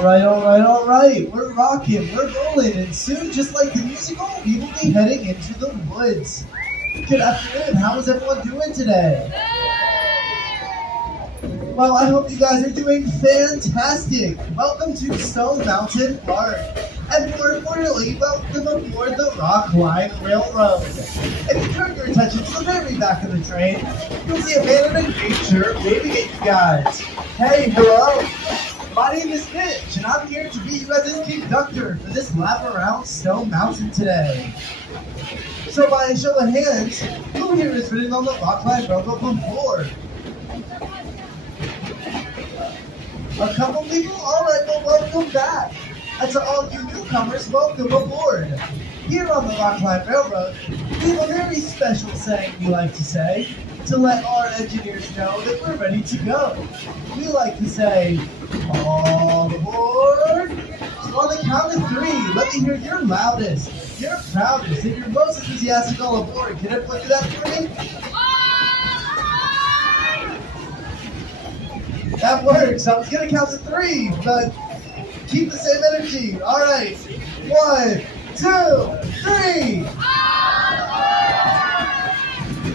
All right. We're rocking, we're rolling, and soon, just like the musical, we will be heading into the woods. Good afternoon. How is everyone doing today? Well, I hope you guys are doing fantastic. Welcome to Stone Mountain Park. And more importantly, welcome aboard the Rock Line Railroad. If you turn your attention to the very back of the train, you'll see a man in a green shirt waving at you guys. Hey, hello. My name is Mitch, and I'm here to be you guys' conductor for this lap around Stone Mountain today. So by a show of hands, who here has ridden on the Rock Line Railroad before? A couple people? Alright, well, welcome back. And to all you newcomers, welcome aboard. Here on the Rock Line Railroad, we have a very special saying we like to say to let our engineers know that we're ready to go. We like to say, all aboard. So on the count of three, let me hear your loudest, your proudest, and your most enthusiastic all aboard. Can everyone do that for me? That works. I was going to count to three, but keep the same energy. All right. 1, 2, 3.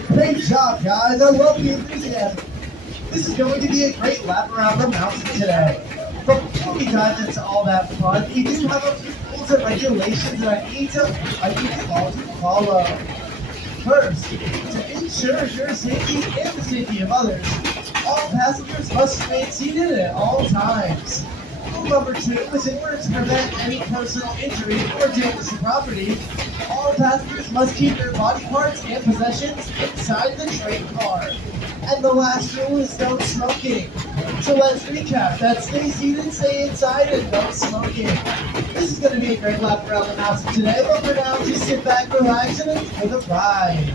Great job, guys. I love the enthusiasm. This is going to be a great lap around the mountain today. But before we dive into all that fun, we do have a few rules and regulations that I need you all to follow. First, to ensure your safety and the safety of others, all passengers must remain seated at all times. Rule number 2 is in order to prevent any personal injury or damage to property, all passengers must keep their body parts and possessions inside the train car. And the last rule is no smoking. So let's recap. That's stay seated, stay inside, and no smoking. This is going to be a great lap around the mountain today, but for now, just sit back, relax, and enjoy the ride.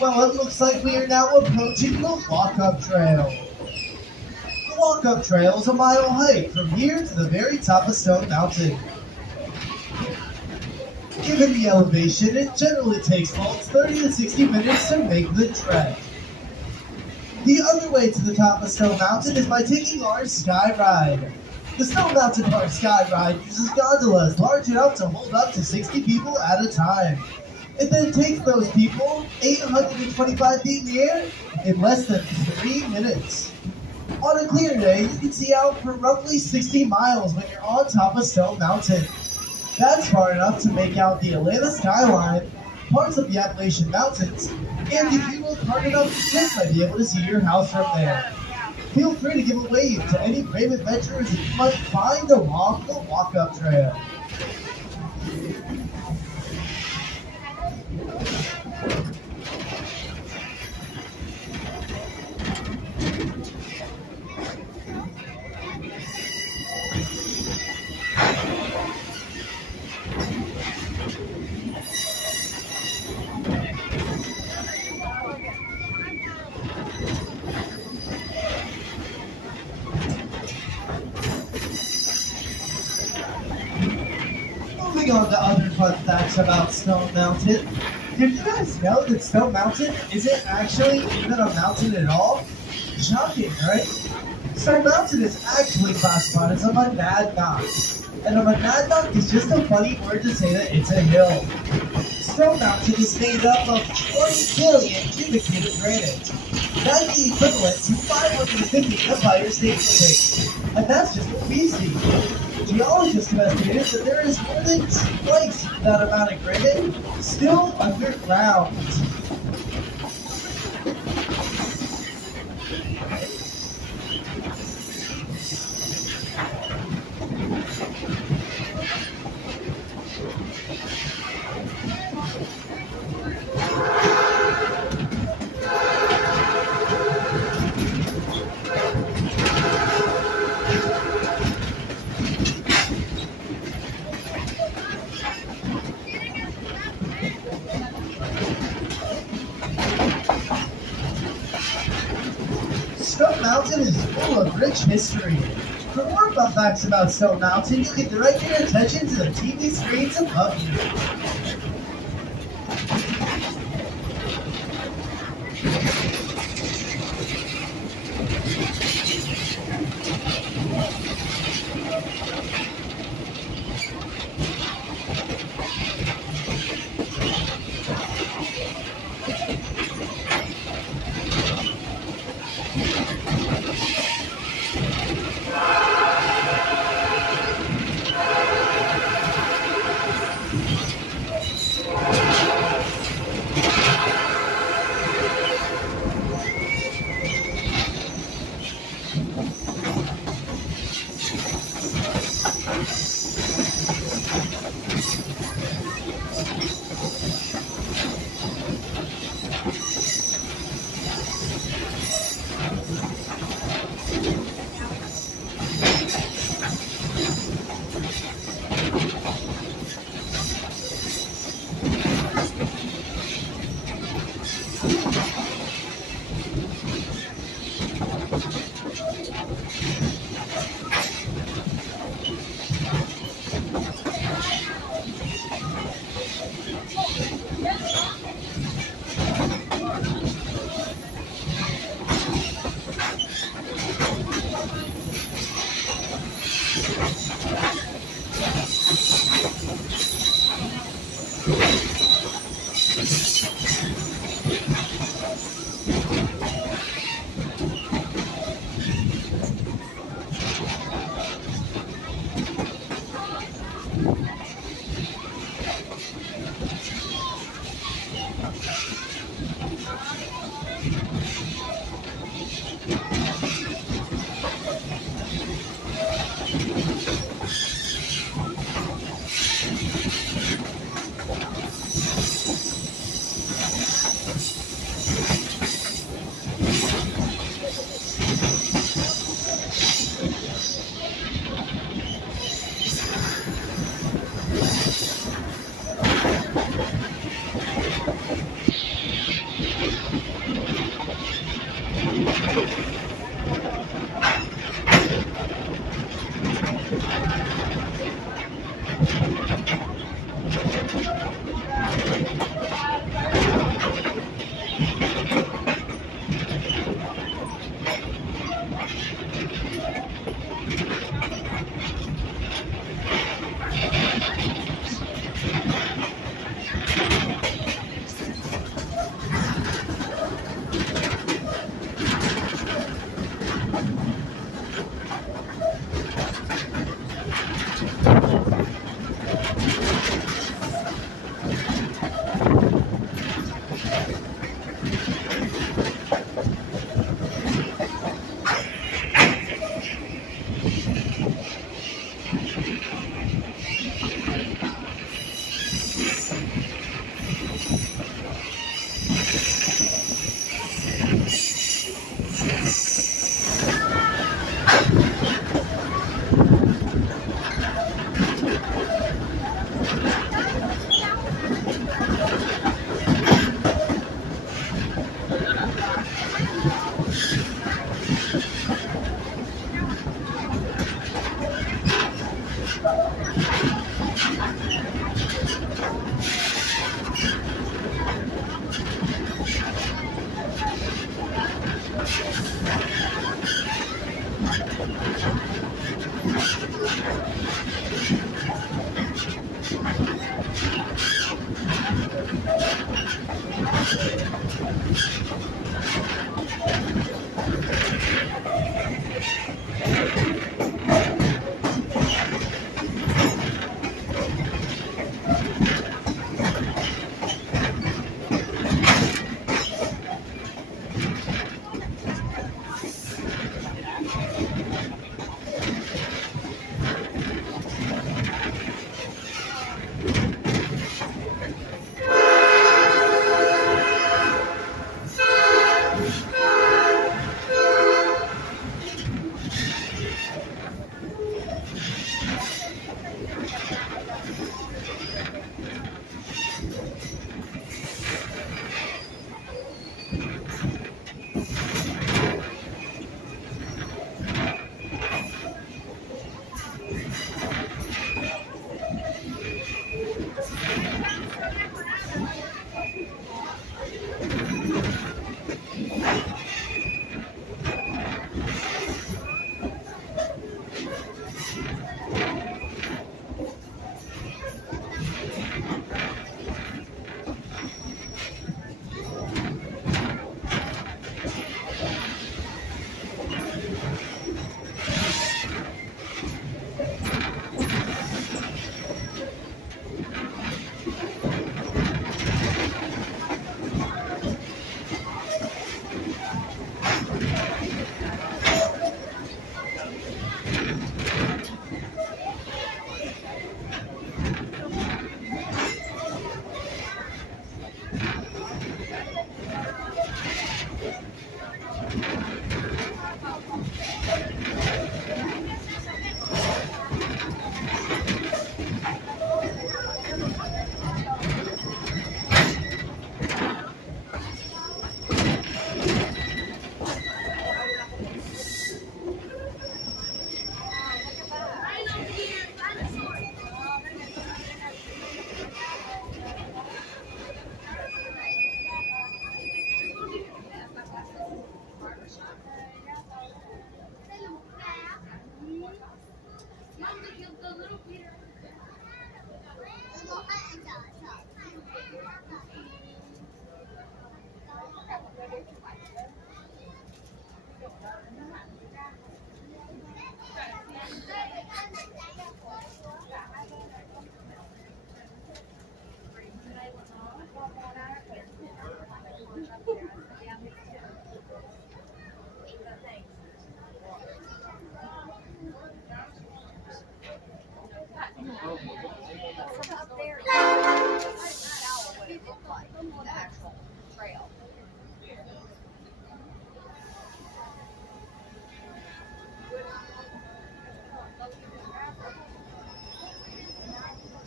Well, it looks like we are now approaching the walk-up trail. The walk-up trail is a mile hike from here to the very top of Stone Mountain. Given the elevation, it generally takes folks 30 to 60 minutes to make the trek. The other way to the top of Stone Mountain is by taking our Sky Ride. The Stone Mountain Park Sky Ride uses gondolas large enough to hold up to 60 people at a time. It then takes those people 825 feet in the air in less than 3 minutes. On a clear day, you can see out for roughly 60 miles when you're on top of Stone Mountain. That's far enough to make out the Atlanta skyline, parts of the Appalachian Mountains, and if you look hard enough, you just might be able to see your house from there. Feel free to give a wave to any brave adventurers that you might find along the walk-up trail. Moving on to other fun facts about Stone Mountain. Did you guys know that Stone Mountain isn't actually even a mountain at all? Shocking, right? Stone Mountain is actually classified as a monadnock. And a monadnock is just a funny word to say that it's a hill. Stone Mountain is made up of 40 billion cubic feet of granite. That's the equivalent to 550 Empire State Buildings. And that's just what we see. Geologists have estimated that there is more than twice that amount of granite still underground. Stone Mountain is full of rich history. For more fun facts about Stone Mountain, you can direct your attention to the TV screens above you.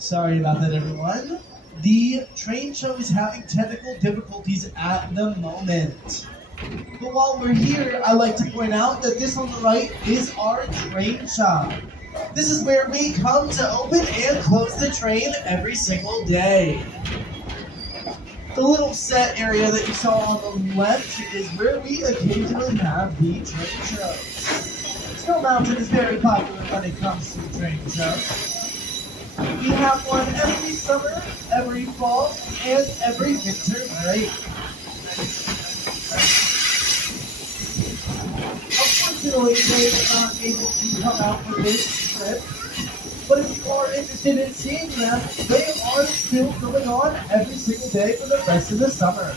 Sorry about that, everyone. The train show is having technical difficulties at the moment. But while we're here, I'd like to point out that this on the right is our train shop. This is where we come to open and close the train every single day. The little set area that you saw on the left is where we occasionally have the train shows. Snow Mountain is very popular when it comes to train shows. We have one every summer, every fall, and every winter break. Unfortunately, they are not able to come out for this trip, but if you are interested in seeing them, they are still going on every single day for the rest of the summer.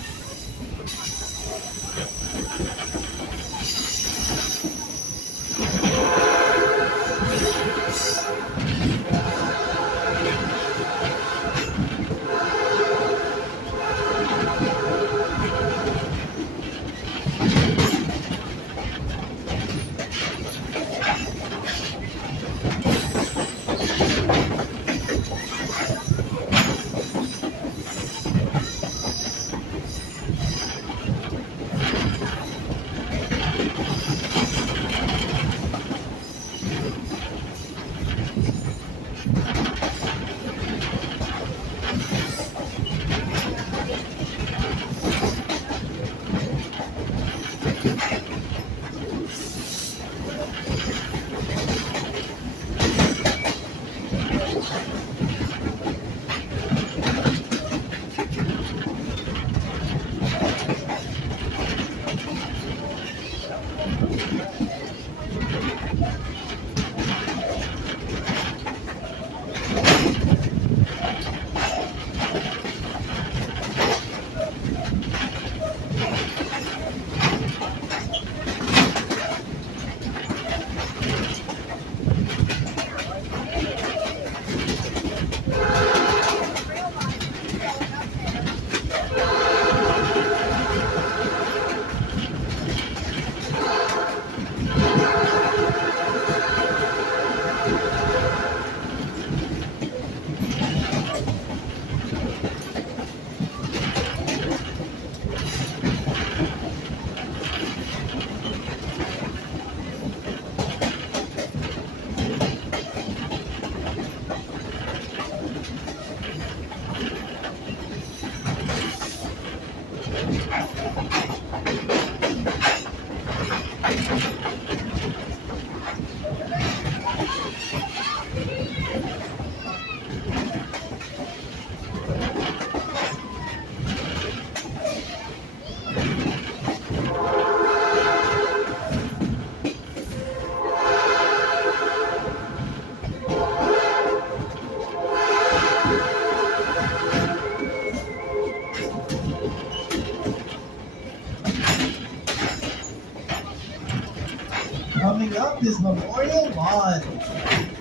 Memorial Lawn.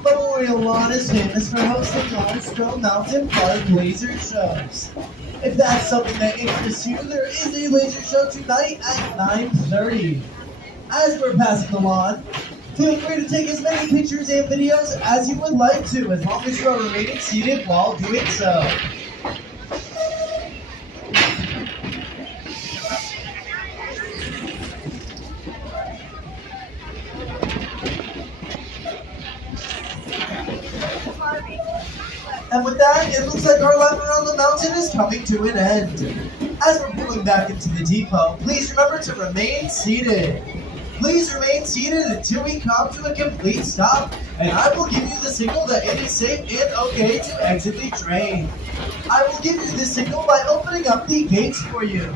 Memorial Lawn is famous for hosting Stone Mountain Park laser shows. If that's something that interests you, there is a laser show tonight at 9:30. As we're passing the lawn, feel free to take as many pictures and videos as you would like to, as long as you are remaining seated while doing so. And with that, it looks like our lap around the mountain is coming to an end. As we're pulling back into the depot, please remember to remain seated. Please remain seated until we come to a complete stop, and I will give you the signal that it is safe and okay to exit the train. I will give you this signal by opening up the gates for you.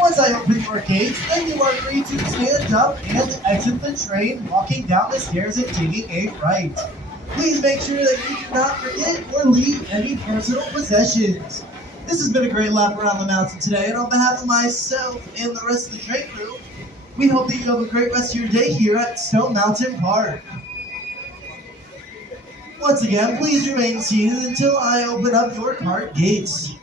Once I open your gates, then you are free to stand up and exit the train, walking down the stairs and taking a right. Please make sure that you do not forget or leave any personal possessions. This has been a great lap around the mountain today, and on behalf of myself and the rest of the train crew, we hope that you have a great rest of your day here at Stone Mountain Park. Once again, please remain seated until I open up your cart gates.